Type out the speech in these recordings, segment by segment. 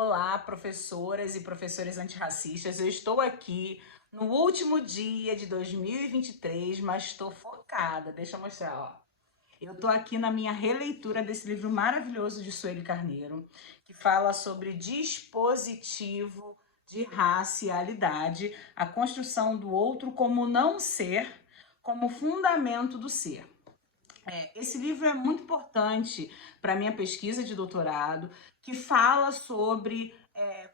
Olá, professoras e professores antirracistas. Eu estou aqui no último dia de 2023, mas estou focada. Deixa eu mostrar, ó. Eu estou aqui na minha releitura desse livro maravilhoso de Sueli Carneiro, que fala sobre dispositivo de racialidade, a construção do outro como não ser, como fundamento do ser. Esse livro é muito importante para a minha pesquisa de doutorado, que fala sobre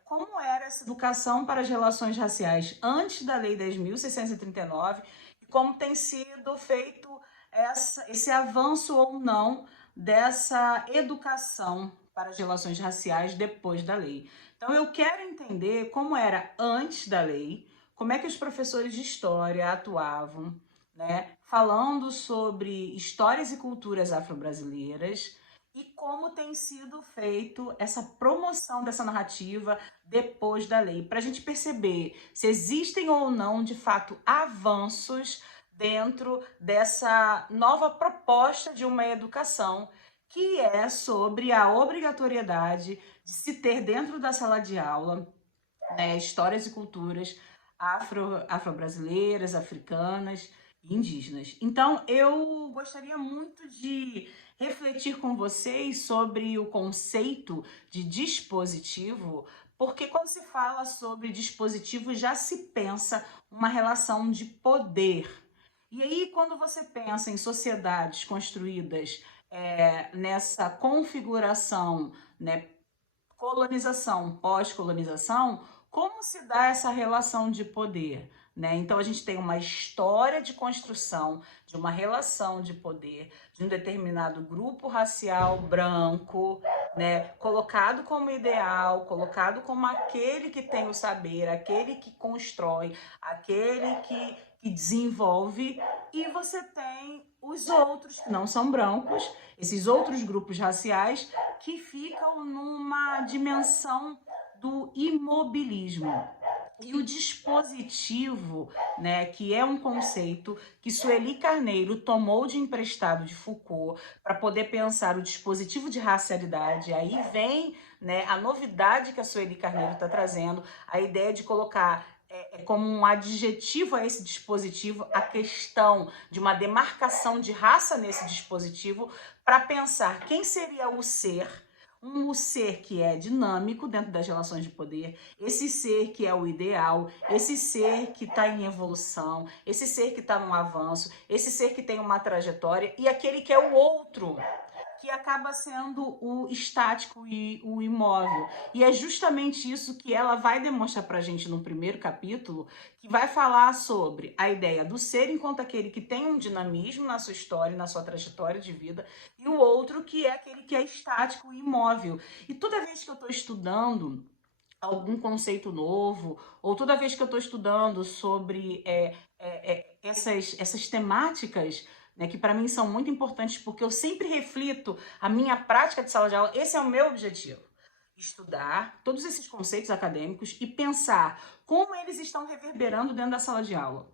como era essa educação para as relações raciais antes da Lei 10.639 e como tem sido feito esse avanço ou não dessa educação para as relações raciais depois da lei. Então, eu quero entender como era antes da lei, como é que os professores de história atuavam, né, falando sobre histórias e culturas afro-brasileiras e como tem sido feito essa promoção dessa narrativa depois da lei, para a gente perceber se existem ou não, de fato, avanços dentro dessa nova proposta de uma educação que é sobre a obrigatoriedade de se ter dentro da sala de aula, né, histórias e culturas afro-brasileiras, africanas e indígenas. Então, eu gostaria muito de refletir com vocês sobre o conceito de dispositivo, porque quando se fala sobre dispositivo já se pensa uma relação de poder. E aí, quando você pensa em sociedades construídas nessa configuração, né, colonização, pós-colonização, como se dá essa relação de poder? Né? Então, a gente tem uma história de construção de uma relação de poder de um determinado grupo racial branco, né? Colocado como ideal, colocado como aquele que tem o saber, aquele que constrói, aquele que desenvolve, e você tem os outros que não são brancos, esses outros grupos raciais que ficam numa dimensão do imobilismo. E o dispositivo, né, que é um conceito que Sueli Carneiro tomou de emprestado de Foucault para poder pensar o dispositivo de racialidade. Aí vem, né, a novidade que a Sueli Carneiro está trazendo, a ideia de colocar como um adjetivo a esse dispositivo a questão de uma demarcação de raça nesse dispositivo para pensar quem seria o ser, um ser que é dinâmico dentro das relações de poder, esse ser que é o ideal, esse ser que está em evolução, esse ser que está num avanço, esse ser que tem uma trajetória, e aquele que é o outro, que acaba sendo o estático e o imóvel. E é justamente isso que ela vai demonstrar para a gente no primeiro capítulo, que vai falar sobre a ideia do ser enquanto aquele que tem um dinamismo na sua história, na sua trajetória de vida, e o outro que é aquele que é estático e imóvel. E toda vez que eu estou estudando algum conceito novo, ou toda vez que eu estou estudando sobre essas temáticas, né, que para mim são muito importantes, porque eu sempre reflito a minha prática de sala de aula, esse é o meu objetivo. Estudar todos esses conceitos acadêmicos e pensar como eles estão reverberando dentro da sala de aula.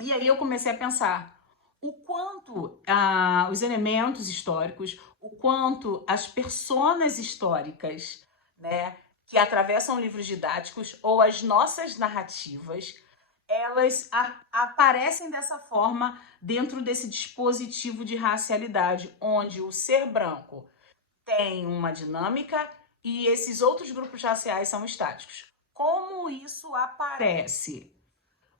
E aí eu comecei a pensar o quanto os elementos históricos, o quanto as personas históricas, né, que atravessam livros didáticos ou as nossas narrativas, elas aparecem dessa forma dentro desse dispositivo de racialidade, onde o ser branco tem uma dinâmica e esses outros grupos raciais são estáticos. Como isso aparece?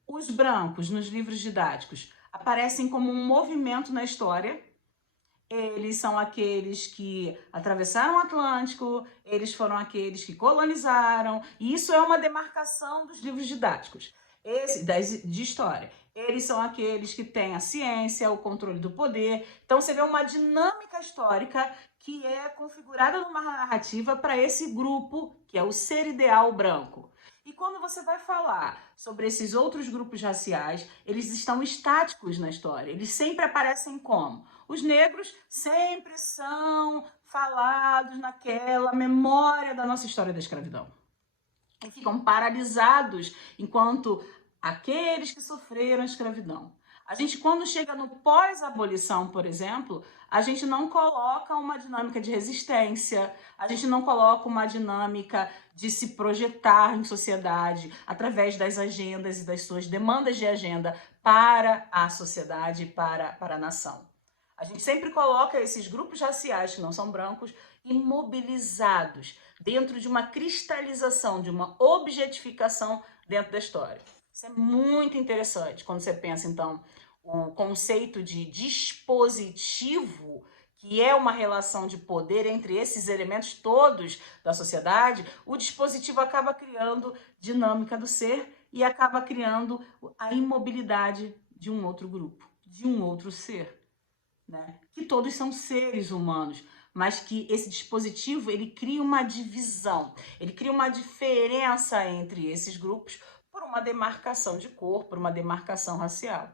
Os brancos nos livros didáticos aparecem como um movimento na história. Eles são aqueles que atravessaram o Atlântico, eles foram aqueles que colonizaram, e isso é uma demarcação dos livros didáticos de história. Eles são aqueles que têm a ciência, o controle do poder. Então você vê uma dinâmica histórica que é configurada numa narrativa para esse grupo, que é o ser ideal branco. E quando você vai falar sobre esses outros grupos raciais, eles estão estáticos na história. Eles sempre aparecem como? Os negros sempre são falados naquela memória da nossa história da escravidão. E ficam paralisados enquanto aqueles que sofreram a escravidão, A gente, quando chega no pós-abolição, por exemplo, a gente não coloca uma dinâmica de resistência, a gente não coloca uma dinâmica de se projetar em sociedade através das agendas e das suas demandas de agenda para a sociedade, para a nação. A gente sempre coloca esses grupos raciais que não são brancos imobilizados dentro de uma cristalização, de uma objetificação dentro da história. Isso é muito interessante quando você pensa, então, o conceito de dispositivo, que é uma relação de poder entre esses elementos todos da sociedade. O dispositivo acaba criando dinâmica do ser e acaba criando a imobilidade de um outro grupo, de um outro ser, né? Que todos são seres humanos, mas que esse dispositivo ele cria uma divisão, ele cria uma diferença entre esses grupos por uma demarcação de cor, por uma demarcação racial.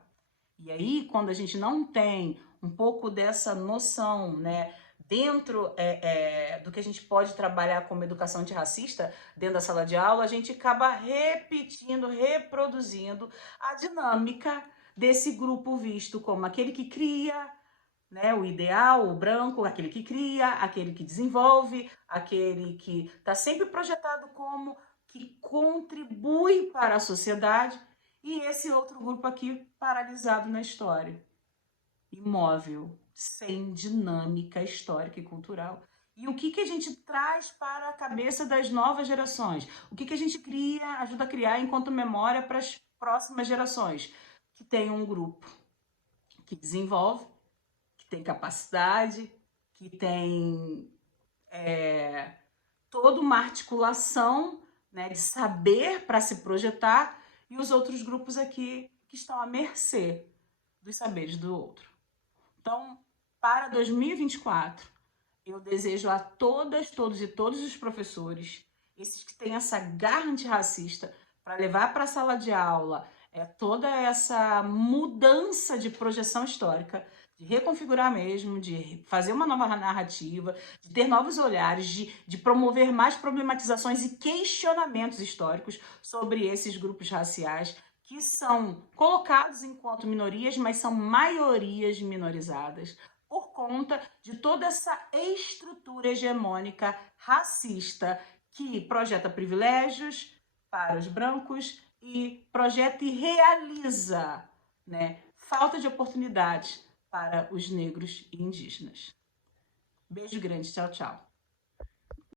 E aí, quando a gente não tem um pouco dessa noção, né, dentro do que a gente pode trabalhar como educação antirracista dentro da sala de aula, a gente acaba repetindo, reproduzindo a dinâmica desse grupo visto como aquele que cria, né, o ideal, o branco, aquele que cria, aquele que desenvolve, aquele que está sempre projetado como que contribui para a sociedade, e esse outro grupo aqui paralisado na história, imóvel, sem dinâmica histórica e cultural. E o que a gente traz para a cabeça das novas gerações? O que a gente cria, ajuda a criar enquanto memória para as próximas gerações? Que tem um grupo que desenvolve, que tem capacidade, que tem toda uma articulação, né, de saber para se projetar, e os outros grupos aqui que estão à mercê dos saberes do outro. Então, para 2024, eu desejo a todas, todos e todos os professores, esses que têm essa garra antirracista, para levar para a sala de aula toda essa mudança de projeção histórica, de reconfigurar mesmo, de fazer uma nova narrativa, de ter novos olhares, de promover mais problematizações e questionamentos históricos sobre esses grupos raciais que são colocados enquanto minorias, mas são maiorias minorizadas por conta de toda essa estrutura hegemônica racista que projeta privilégios para os brancos e projeta e realiza, né, falta de oportunidades para os negros e indígenas. Beijo grande, tchau, tchau.